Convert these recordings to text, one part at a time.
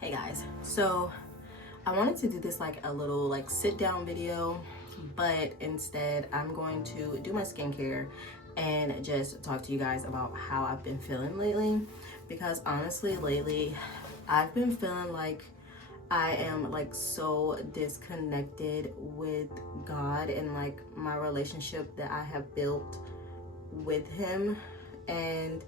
Hey guys, so I wanted to do this like a little like sit down video, but instead I'm going to do my skincare and just talk to you guys about how I've been feeling lately, because honestly lately I've been feeling like I am like so disconnected with God and like my relationship that I have built with him. And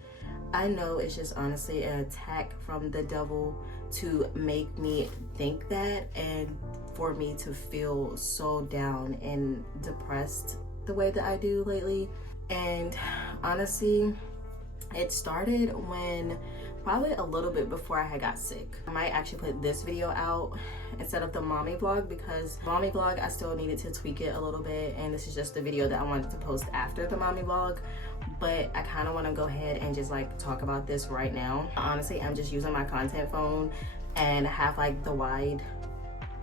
I know it's just honestly an attack from the devil to make me think that and for me to feel so down and depressed the way that I do lately. And honestly, it started when probably a little bit before I had got sick. I might actually put this video out instead of the mommy vlog, because mommy vlog I still needed to tweak it a little bit, and this is just the video that I wanted to post after the mommy vlog. But I kind of want to go ahead and just like talk about this right now. Honestly, I'm just using my content phone and have like the wide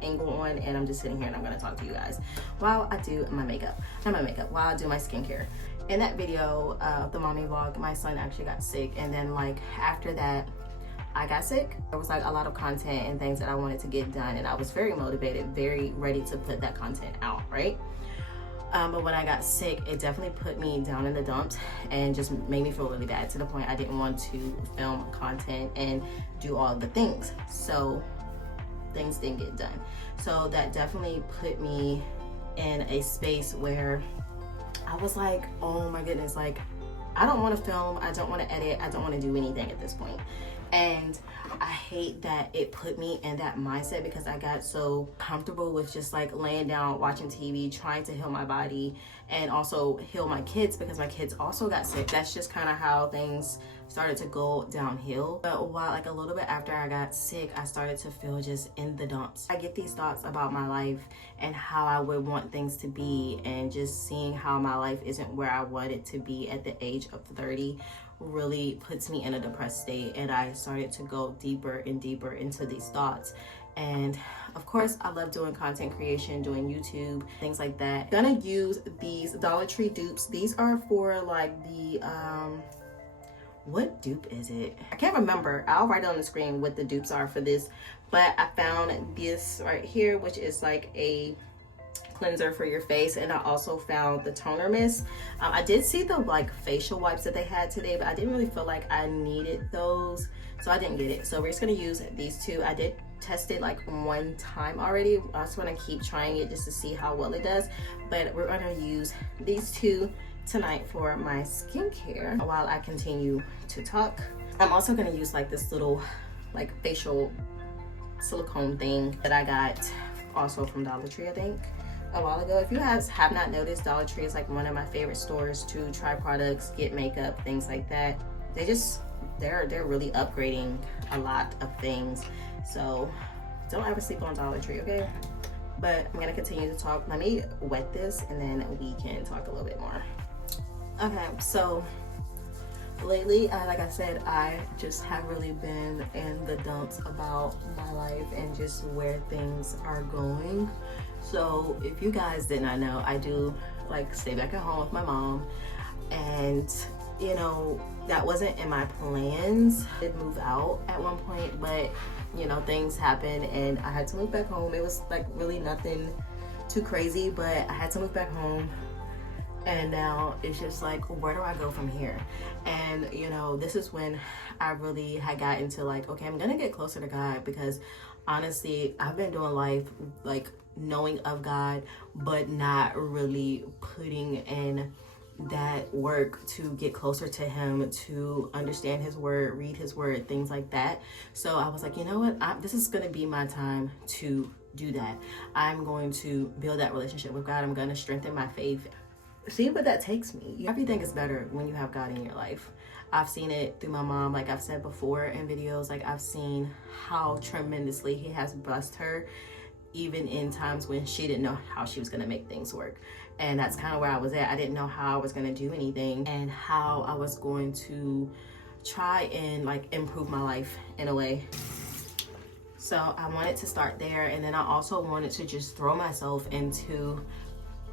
angle on, and I'm just sitting here and I'm going to talk to you guys while I do my makeup. While I do my skincare. In that video of the mommy vlog, my son actually got sick, and then like after that I got sick. There was like a lot of content and things that I wanted to get done, and I was very motivated, very ready to put that content out, right? But when I got sick, it definitely put me down in the dumps and just made me feel really bad, to the point I didn't want to film content and do all the things. So things didn't get done. So that definitely put me in a space where I was like, oh my goodness, like I don't want to film, I don't want to edit, I don't want to do anything at this point. And I hate that it put me in that mindset, because I got so comfortable with just like laying down, watching TV, trying to heal my body and also heal my kids, because my kids also got sick. That's just kind of how things started to go downhill. But while like a little bit after I got sick, I started to feel just in the dumps. I get these thoughts about my life and how I would want things to be, and just seeing how my life isn't where I want it to be at the age of 30 really puts me in a depressed state. And I started to go deeper and deeper into these thoughts. And of course, I love doing content creation, doing YouTube, things like that. I'm gonna use these Dollar Tree dupes. These are for like the what dupe is it? I can't remember. I'll write it on the screen what the dupes are for this. But I found this right here, which is like a cleanser for your face, and I also found the toner mist. I did see the like facial wipes that they had today, but I didn't really feel like I needed those, so I didn't get it. So we're just gonna use these two. I did test it like one time already. I just want to keep trying it just to see how well it does, but we're gonna use these two tonight for my skincare while I continue to talk. I'm also gonna use like this little like facial silicone thing that I got also from Dollar Tree, I think a while ago. If you guys have not noticed, Dollar Tree is like one of my favorite stores to try products, get makeup, things like that. They're really upgrading a lot of things, so don't ever sleep on Dollar Tree, okay? But I'm gonna continue to talk. Let me wet this and then we can talk a little bit more. Okay, so lately, like I said, I just have really been in the dumps about my life and just where things are going. So if you guys did not know, I do like stay back at home with my mom, and you know, that wasn't in my plans. I did move out at one point, but you know, things happened and I had to move back home. It was like really nothing too crazy, but I had to move back home. And now it's just like, where do I go from here? And you know, this is when I really had got into like, okay, I'm gonna get closer to God, because honestly, I've been doing life like knowing of God, but not really putting in that work to get closer to him, to understand his word, read his word, things like that. So I was like, you know what, this is gonna be my time to do that. I'm going to build that relationship with God. I'm gonna strengthen my faith. See what that takes me. Everything is better when you have God in your life. I've seen it through my mom, like I've said before in videos, like I've seen how tremendously he has blessed her, even in times when she didn't know how she was gonna make things work. And that's kind of where I was at. I didn't know how I was gonna do anything and how I was going to try and like improve my life in a way. So I wanted to start there, and then I also wanted to just throw myself into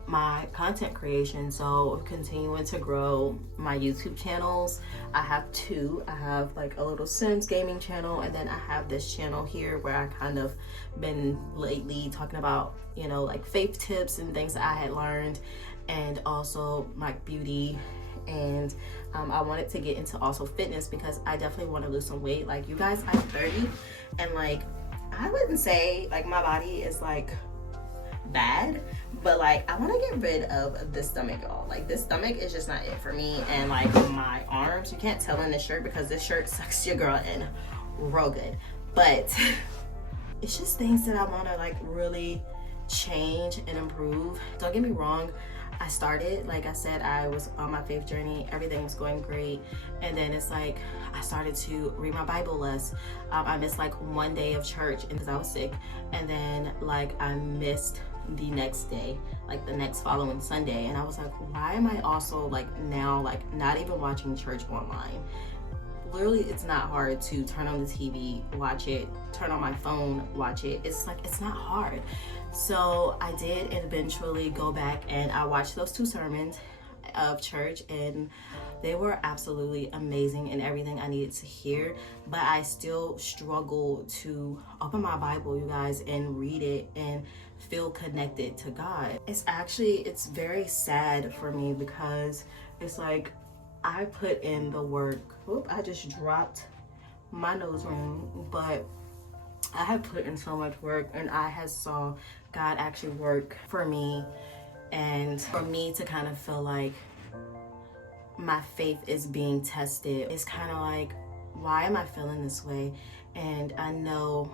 my content creation. So continuing to grow my YouTube channels. I have two. I have like a little Sims gaming channel, and then I have this channel here where I kind of been lately talking about, you know, like faith tips and things that I had learned, and also like beauty. And I wanted to get into also fitness because I definitely want to lose some weight. Like, you guys, I'm 30, and like, I wouldn't say like my body is like bad, but like, I want to get rid of this stomach, y'all. Like, this stomach is just not it for me. And like my arms, you can't tell in this shirt because this shirt sucks your girl in real good, but it's just things that I want to like really change and improve. Don't get me wrong, I started, like I said, I was on my faith journey, everything was going great, and then it's like I started to read my Bible less. I missed like one day of church because I was sick, and then like I missed the next day, like the next following Sunday, and I was like, why am I also like now like not even watching church online? Literally, it's not hard to turn on the TV, watch it, turn on my phone, watch it. It's like, it's not hard. So I did eventually go back and I watched those 2 sermons of church, and they were absolutely amazing and everything I needed to hear. But I still struggle to open my Bible, you guys, and read it and feel connected to God. It's very sad for me because it's like, I put in the work. Oop, I just dropped my nose ring, but I have put in so much work, and I have saw God actually work for me, and for me to kind of feel like my faith is being tested. It's kind of like, why am I feeling this way? And I know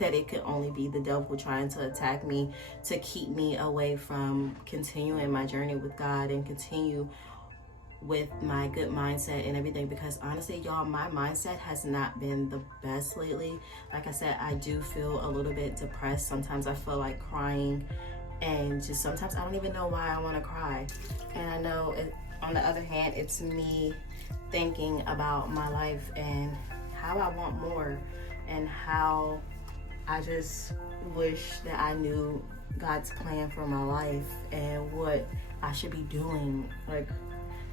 that it could only be the devil trying to attack me to keep me away from continuing my journey with God and continue with my good mindset and everything, because honestly, y'all, my mindset has not been the best lately. Like I said, I do feel a little bit depressed. Sometimes I feel like crying, and just sometimes I don't even know why I want to cry. And I know on the other hand, it's me thinking about my life and how I want more, and how I just wish that I knew God's plan for my life and what I should be doing. Like,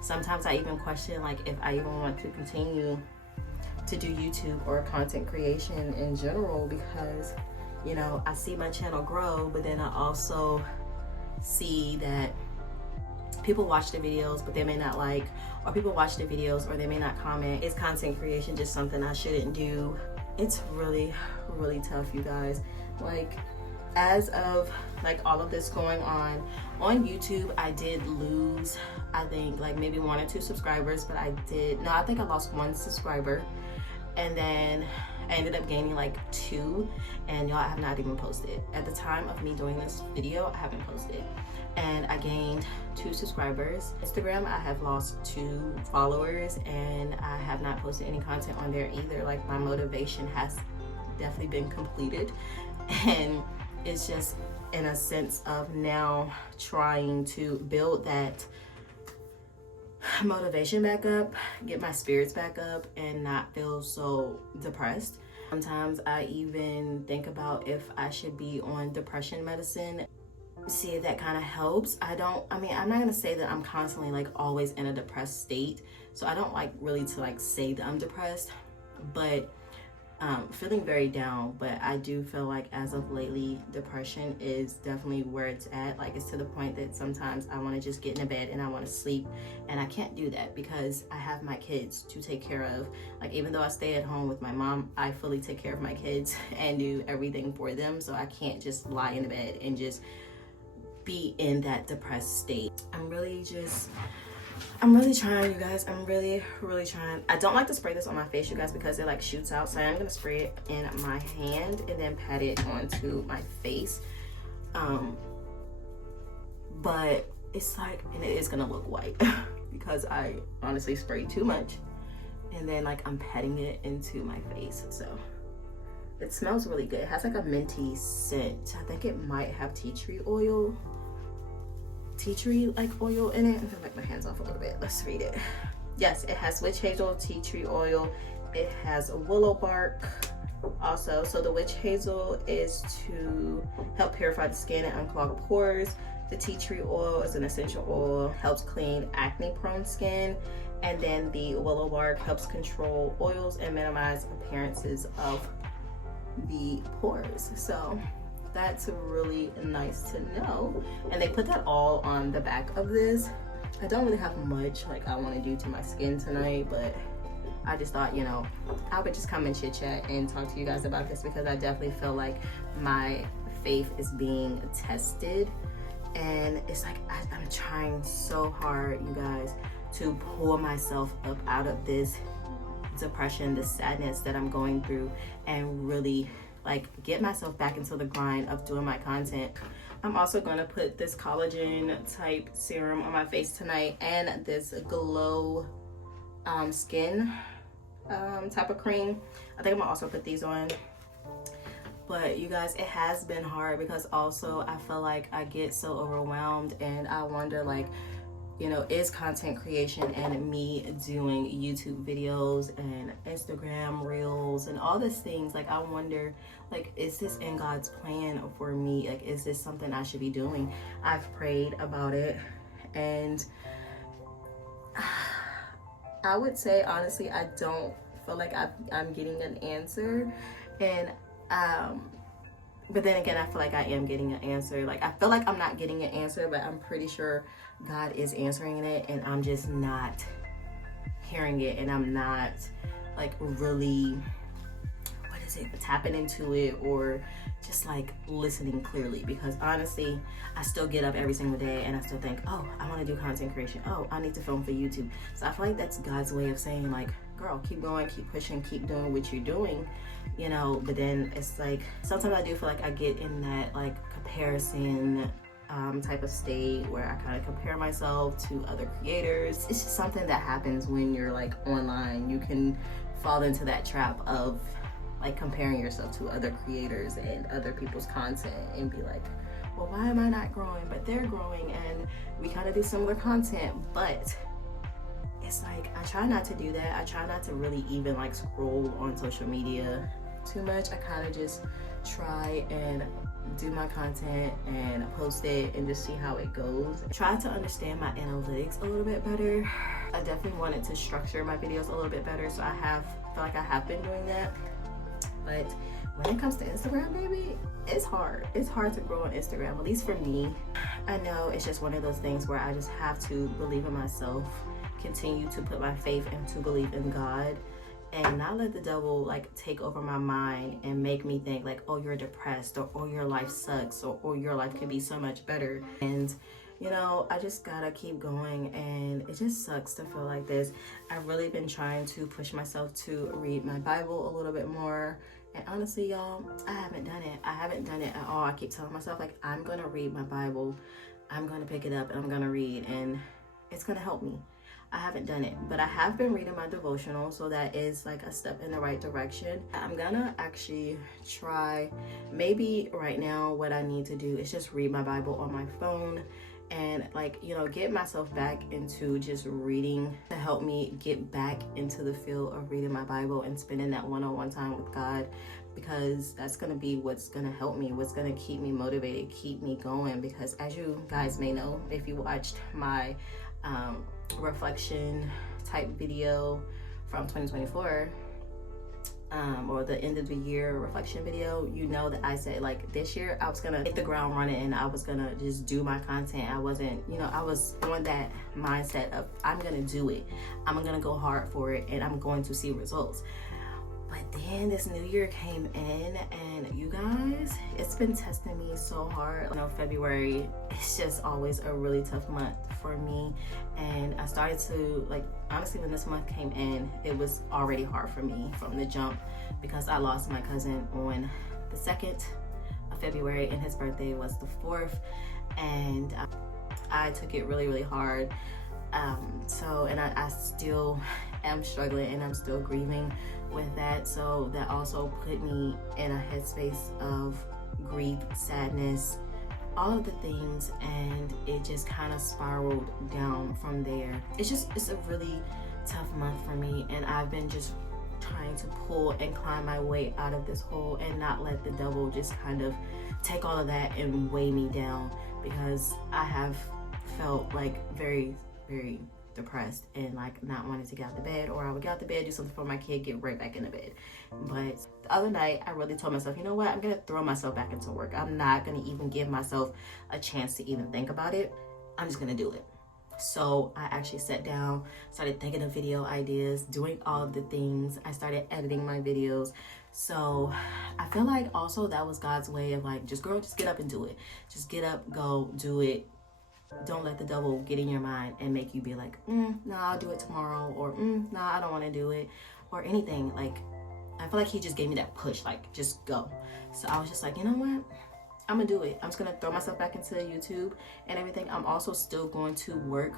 sometimes I even question like if I even want to continue to do YouTube or content creation in general, because, you know, I see my channel grow, but then I also see that people watch the videos but they may not like, or people watch the videos or they may not comment. Is content creation just something I shouldn't do? It's really, really tough, you guys. Like, as of like all of this going on YouTube, I did lose, I think like maybe 1 or 2 subscribers, but I think I lost 1 subscriber, and then I ended up gaining like 2, and y'all, I have not even posted. At the time of me doing this video, I haven't posted, and I gained 2 subscribers. Instagram, I have lost 2 followers, and I have not posted any content on there either. Like, my motivation has definitely been completed, and it's just in a sense of now trying to build that motivation back up, get my spirits back up, and not feel so depressed. Sometimes I even think about if I should be on depression medicine, see if that kind of helps. I'm not gonna say that I'm constantly like always in a depressed state, so I don't like really to like say that I'm depressed, but feeling very down. But I do feel like as of lately, depression is definitely where it's at. Like, it's to the point that sometimes I want to just get in bed and I want to sleep, and I can't do that because I have my kids to take care of. Like, even though I stay at home with my mom, I fully take care of my kids and do everything for them, so I can't just lie in the bed and just be in that depressed state. I'm really trying, you guys. I'm really trying. I don't like to spray this on my face, you guys, because it like shoots out. So I'm gonna spray it in my hand and then pat it onto my face. But it's like, and it is gonna look white because I honestly sprayed too much. And then like I'm patting it into my face. So it smells really good. It has like a minty scent. I think it might have tea tree like oil in it. I'm gonna wipe my hands off a little bit. Let's read it. Yes, it has witch hazel, tea tree oil. It has a willow bark also. So the witch hazel is to help purify the skin and unclog pores. The tea tree oil is an essential oil, helps clean acne prone skin. And then the willow bark helps control oils and minimize appearances of the pores. So that's really nice to know. And they put that all on the back of this. I don't really have much like I want to do to my skin tonight, but I just thought, you know, I would just come and chit chat and talk to you guys about this, because I definitely feel like my faith is being tested. And it's like I'm trying so hard, you guys, to pull myself up out of this depression, this sadness that I'm going through, and really like get myself back into the grind of doing my content. I'm also gonna put this collagen type serum on my face tonight, and this glow skin type of cream. I think I'm gonna also put these on. But you guys, it has been hard, because also I feel like I get so overwhelmed, and I wonder, like, you know, is content creation and me doing YouTube videos and Instagram reels and all these things, like, I wonder, like, is this in God's plan for me? Like, is this something I should be doing? I've prayed about it, and I would say, honestly, I don't feel like I'm getting an answer. And but then again, I feel like I am getting an answer. Like, I feel like I'm not getting an answer, but I'm pretty sure God is answering it, and I'm just not hearing it, and I'm not like really, what is it, tapping into it, or just like listening clearly. Because honestly, I still get up every single day and I still think, oh, I want to do content creation, oh, I need to film for YouTube. So I feel like that's God's way of saying, like, girl, keep going, keep pushing, keep doing what you're doing, you know. But then it's like, sometimes I do feel like I get in that like comparison type of state where I kind of compare myself to other creators. It's just something that happens when you're like online. You can fall into that trap of like comparing yourself to other creators and other people's content, and be like, well, why am I not growing? But they're growing, and we kind of do similar content. But it's like, I try not to do that. I try not to really even like scroll on social media too much. I kind of just try and do my content and post it and just see how it goes. Try to understand my analytics a little bit better. I definitely wanted to structure my videos a little bit better, so I feel like I have been doing that. But when it comes to Instagram, baby, it's hard. It's hard to grow on Instagram, at least for me. I know it's just one of those things where I just have to believe in myself, continue to put my faith and to believe in God, and not let the devil like take over my mind and make me think like, oh, you're depressed, or oh, your life sucks, or your life could be so much better. And you know, I just gotta keep going, and it just sucks to feel like this. I've really been trying to push myself to read my Bible a little bit more, and honestly, y'all, I haven't done it. I haven't done it at all. I keep telling myself, like, I'm gonna read my Bible, I'm gonna pick it up and I'm gonna read, and it's gonna help me. I haven't done it, but I have been reading my devotional, so that is like a step in the right direction. I'm gonna actually try, maybe right now what I need to do is just read my Bible on my phone, and like, you know, get myself back into just reading to help me get back into the feel of reading my Bible and spending that one-on-one time with God, because that's gonna be what's gonna help me, what's gonna keep me motivated, keep me going. Because as you guys may know, if you watched my reflection type video from 2024, or the end of the year reflection video, you know that I said like this year I was gonna hit the ground running, and I was gonna just do my content. I wasn't, you know, I was on that mindset of I'm gonna do it, I'm gonna go hard for it, and I'm going to see results. But then this new year came in, and you guys, it's been testing me so hard. You know, February, it's just always a really tough month for me. And I started to, like, honestly, when this month came in, it was already hard for me from the jump, because I lost my cousin on the 2nd of February, and his birthday was the 4th. And I took it really, really hard. And I still am struggling, and I'm still grieving with that. So that also put me in a headspace of grief, sadness, all of the things, and it just kind of spiraled down from there. It's a really tough month for me, and I've been just trying to pull and climb my way out of this hole, and not let the devil just kind of take all of that and weigh me down, because I have felt like very, very depressed and like not wanting to get out of bed, or I would get out of bed, do something for my kid, get right back into bed. But the other night I really told myself, you know what, I'm gonna throw myself back into work. I'm not gonna even give myself a chance to even think about it. I'm just gonna do it. So I actually sat down, started thinking of video ideas, doing all of the things. I started editing my videos. So I feel like also that was God's way of like, just girl, just get up and do it. Just get up, go, do it. Don't let the devil get in your mind and make you be like, no, I'll do it tomorrow, or no, I don't want to do it, or anything. Like, I feel like he just gave me that push, like, just go. So I was just like, you know what? I'm gonna do it. I'm just gonna throw myself back into YouTube and everything. I'm also still going to work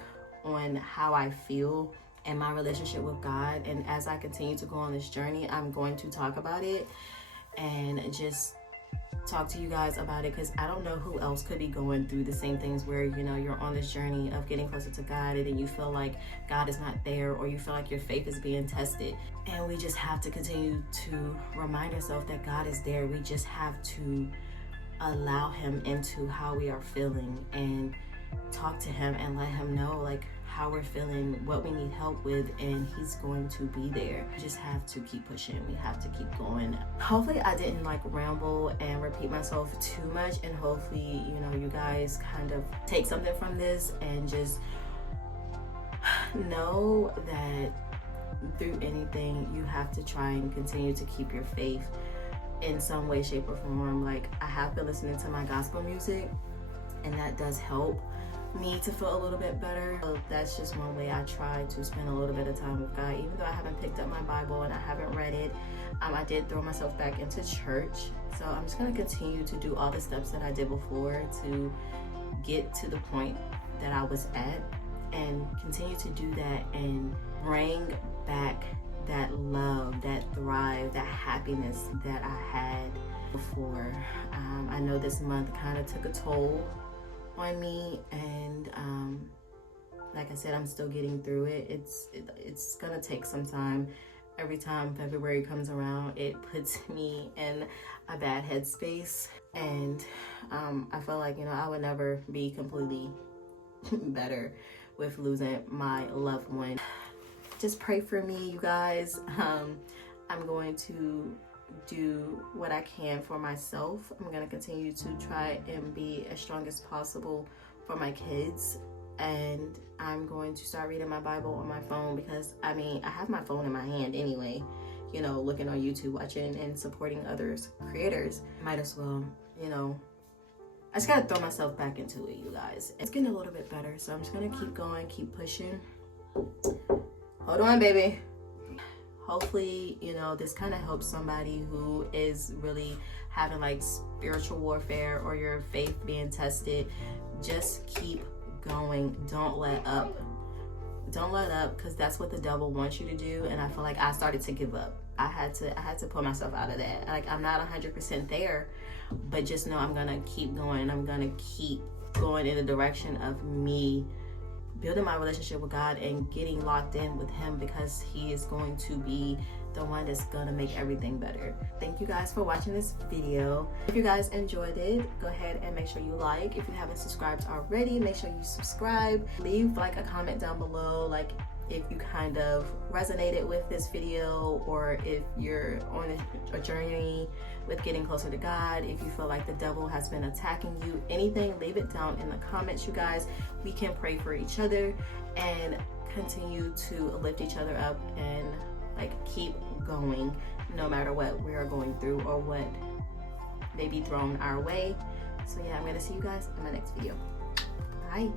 on how I feel and my relationship with God. And as I continue to go on this journey, I'm going to talk about it and just talk to you guys about it, because I don't know who else could be going through the same things where, you know, you're on this journey of getting closer to God and then you feel like God is not there, or you feel like your faith is being tested. And we just have to continue to remind ourselves that God is there. We just have to allow him into how we are feeling and talk to him and let him know like how we're feeling, what we need help with, and he's going to be there. We just have to keep pushing. We have to keep going. Hopefully I didn't like ramble and repeat myself too much, and hopefully, you know, you guys kind of take something from this and just know that through anything you have to try and continue to keep your faith in some way, shape, or form. Like, I have been listening to my gospel music, and that does help me to feel a little bit better. So that's just one way I try to spend a little bit of time with God. Even though I haven't picked up my Bible and I haven't read it, I did throw myself back into church. So I'm just gonna continue to do all the steps that I did before to get to the point that I was at, and continue to do that and bring back that love, that thrive, that happiness that I had before. I know this month kind of took a toll on me, and like I said, I'm still getting through it. It's gonna take some time. Every time February comes around, it puts me in a bad headspace, and I feel like, you know, I would never be completely better with losing my loved one. Just pray for me, you guys. I'm going to do what I can for myself. I'm going to continue to try and be as strong as possible for my kids. And I'm going to start reading my Bible on my phone, because I mean, I have my phone in my hand anyway, you know, looking on YouTube, watching and supporting others creators. Might as well, you know, I just gotta throw myself back into it, you guys. It's getting a little bit better, so I'm just gonna keep going, keep pushing. Hold on, baby. Hopefully, you know, this kind of helps somebody who is really having like spiritual warfare, or your faith being tested. Just keep going. Don't let up. Don't let up, because that's what the devil wants you to do. And I feel like I started to give up. I had to pull myself out of that. Like, I'm not 100% there, but just know I'm gonna keep going. I'm gonna keep going in the direction of me building my relationship with God and getting locked in with him, because he is going to be the one that's gonna make everything better. Thank you guys for watching this video. If you guys enjoyed it, go ahead and make sure you like. If you haven't subscribed already, make sure you subscribe. Leave like a comment down below, like if you kind of resonated with this video, or if you're on a journey with getting closer to God, if you feel like the devil has been attacking you, anything, leave it down in the comments, you guys. We can pray for each other and continue to lift each other up and like keep going no matter what we are going through or what may be thrown our way. So yeah, I'm gonna see you guys in my next video. Bye.